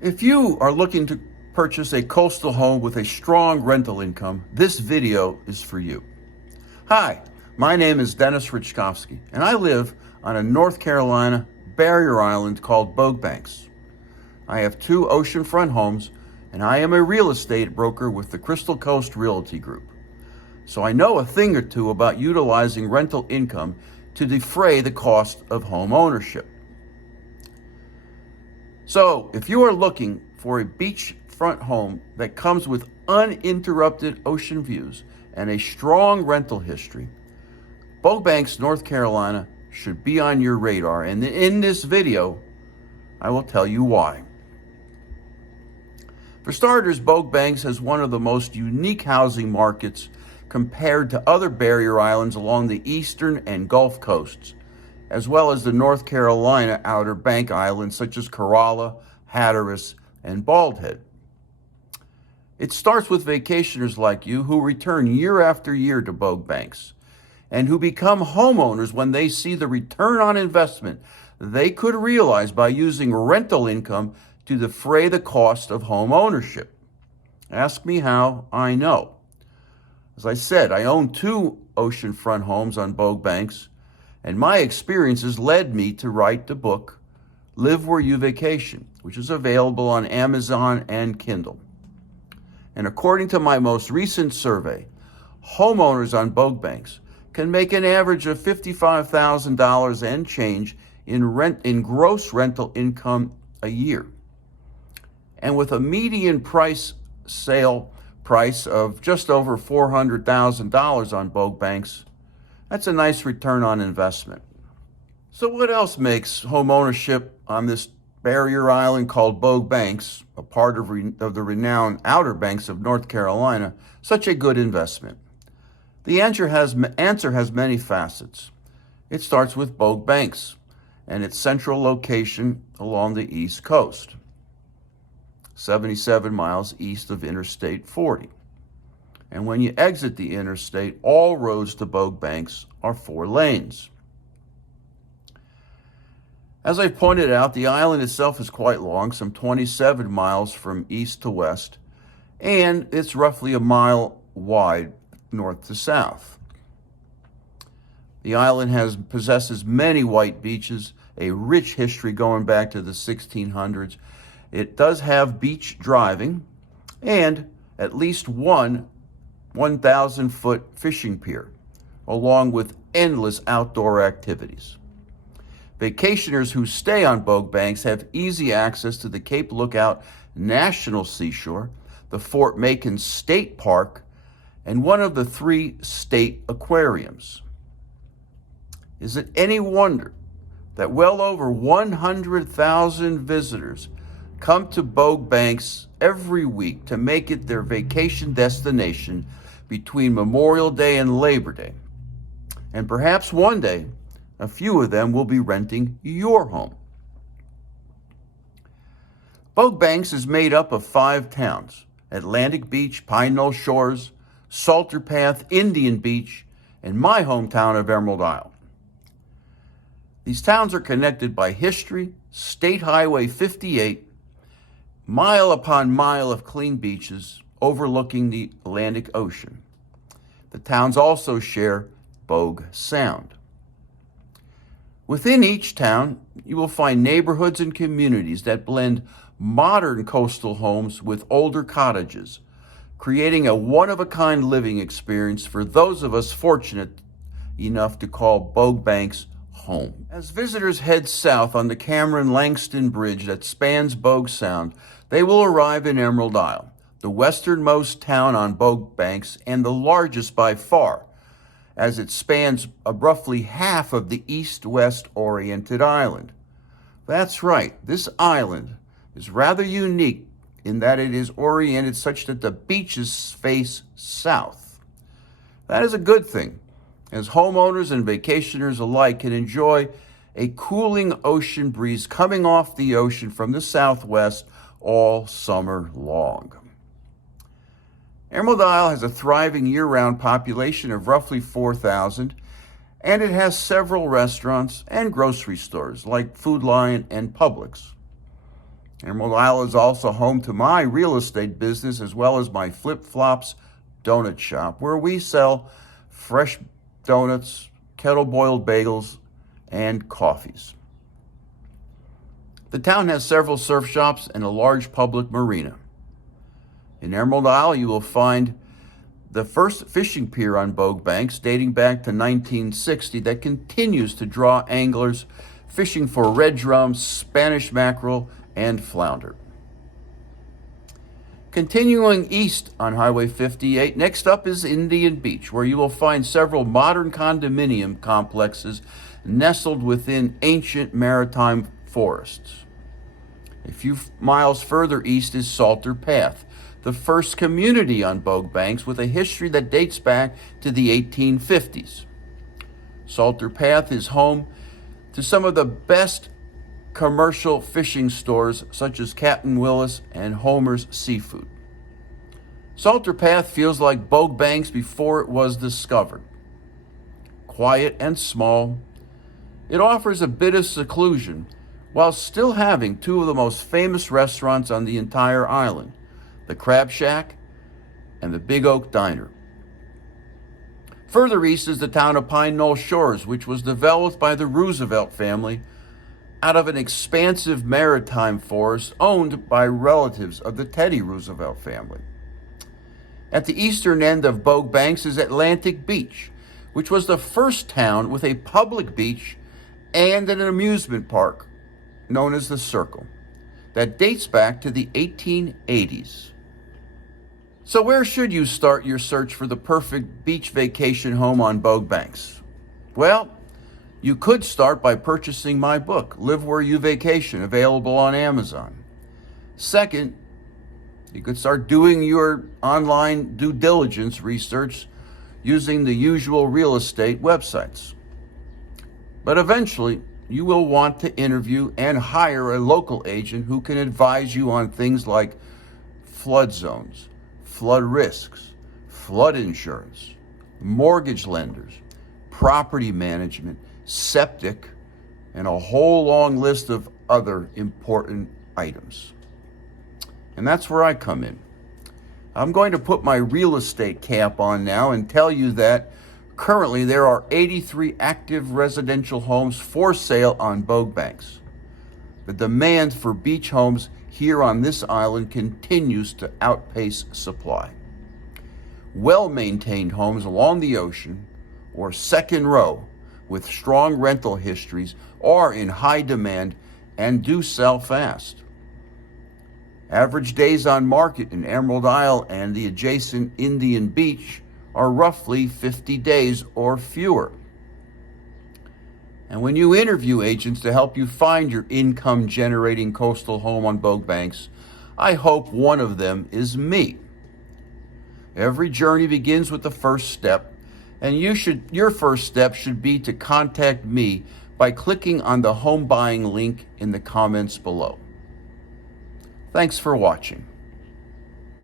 If you are looking to purchase a coastal home with a strong rental income, this video is for you. Hi, my name is Dennis Richkovsky, and I live on a North Carolina barrier island called Bogue Banks. I have 2 oceanfront homes, and I am a real estate broker with the Crystal Coast Realty Group. So I know a thing or two about utilizing rental income to defray the cost of home ownership. So if you are looking for a beachfront home that comes with uninterrupted ocean views and a strong rental history, Bogue Banks, North Carolina should be on your radar. And in this video, I will tell you why. For starters, Bogue Banks has one of the most unique housing markets compared to other barrier islands along the eastern and Gulf coasts, as well as the North Carolina Outer Bank islands such as Corolla, Hatteras, and Bald Head. It starts with vacationers like you who return year after year to Bogue Banks and who become homeowners when they see the return on investment they could realize by using rental income to defray the cost of home ownership. Ask me how, I know. As I said, I own 2 oceanfront homes on Bogue Banks, and my experiences led me to write the book, Live Where You Vacation, which is available on Amazon and Kindle. And according to my most recent survey, homeowners on Bogue Banks can make an average of $55,000 and change in gross rental income a year. And with a median sale price of just over $400,000 on Bogue Banks, that's a nice return on investment. So what else makes home ownership on this barrier island called Bogue Banks, a part of the renowned Outer Banks of North Carolina, such a good investment? The answer has many facets. It starts with Bogue Banks and its central location along the East Coast, 77 miles east of Interstate 40. And when you exit the interstate, all roads to Bogue Banks are 4 lanes. As I've pointed out, the island itself is quite long, some 27 miles from east to west, and it's roughly a mile wide north to south. The island possesses many white beaches, a rich history going back to the 1600s. It does have beach driving and at least one 1,000-foot fishing pier, along with endless outdoor activities. Vacationers who stay on Bogue Banks have easy access to the Cape Lookout National Seashore, the Fort Macon State Park, and one of the 3 state aquariums. Is it any wonder that well over 100,000 visitors come to Bogue Banks every week to make it their vacation destination between Memorial Day and Labor Day? And perhaps one day, a few of them will be renting your home. Bogue Banks is made up of 5 towns: Atlantic Beach, Pine Knoll Shores, Salter Path, Indian Beach, and my hometown of Emerald Isle. These towns are connected by history, State Highway 58, mile upon mile of clean beaches overlooking the Atlantic Ocean. The towns also share Bogue Sound. Within each town, you will find neighborhoods and communities that blend modern coastal homes with older cottages, creating a one-of-a-kind living experience for those of us fortunate enough to call Bogue Banks home. As visitors head south on the Cameron-Langston Bridge that spans Bogue Sound, they will arrive in Emerald Isle, the westernmost town on Bogue Banks and the largest by far, as it spans roughly half of the east-west oriented island. That's right, this island is rather unique in that it is oriented such that the beaches face south. That is a good thing, as homeowners and vacationers alike can enjoy a cooling ocean breeze coming off the ocean from the southwest all summer long. Emerald Isle has a thriving year-round population of roughly 4,000, and it has several restaurants and grocery stores like Food Lion and Publix. Emerald Isle is also home to my real estate business as well as my Flip Flops donut shop, where we sell fresh donuts, kettle-boiled bagels, and coffees. The town has several surf shops and a large public marina. In Emerald Isle, you will find the first fishing pier on Bogue Banks, dating back to 1960, that continues to draw anglers fishing for red drum, Spanish mackerel, and flounder. Continuing east on Highway 58, next up is Indian Beach, where you will find several modern condominium complexes nestled within ancient maritime forests. A few miles further east is Salter Path, the first community on Bogue Banks with a history that dates back to the 1850s. Salter Path is home to some of the best commercial fishing stores such as Captain Willis and Homer's Seafood. Salter Path feels like Bogue Banks before it was discovered. Quiet and small, it offers a bit of seclusion while still having two of the most famous restaurants on the entire island, the Crab Shack and the Big Oak Diner. Further east is the town of Pine Knoll Shores, which was developed by the Roosevelt family out of an expansive maritime forest owned by relatives of the Teddy Roosevelt family. At the eastern end of Bogue Banks is Atlantic Beach, which was the first town with a public beach and an amusement park known as the Circle that dates back to the 1880s. So where should you start your search for the perfect beach vacation home on Bogue Banks? Well, you could start by purchasing my book, Live Where You Vacation, available on Amazon. Second, you could start doing your online due diligence research using the usual real estate websites. But eventually, you will want to interview and hire a local agent who can advise you on things like flood zones, flood risks, flood insurance, mortgage lenders, property management, septic, and a whole long list of other important items. And that's where I come in. I'm going to put my real estate cap on now and tell you that currently there are 83 active residential homes for sale on Bogue Banks. The demand for beach homes here on this island continues to outpace supply. Well-maintained homes along the ocean or second row with strong rental histories are in high demand and do sell fast. Average days on market in Emerald Isle and the adjacent Indian Beach are roughly 50 days or fewer. And when you interview agents to help you find your income-generating coastal home on Bogue Banks, I hope one of them is me. Every journey begins with the first step, and your first step should be to contact me by clicking on the home buying link in the comments below. Thanks for watching.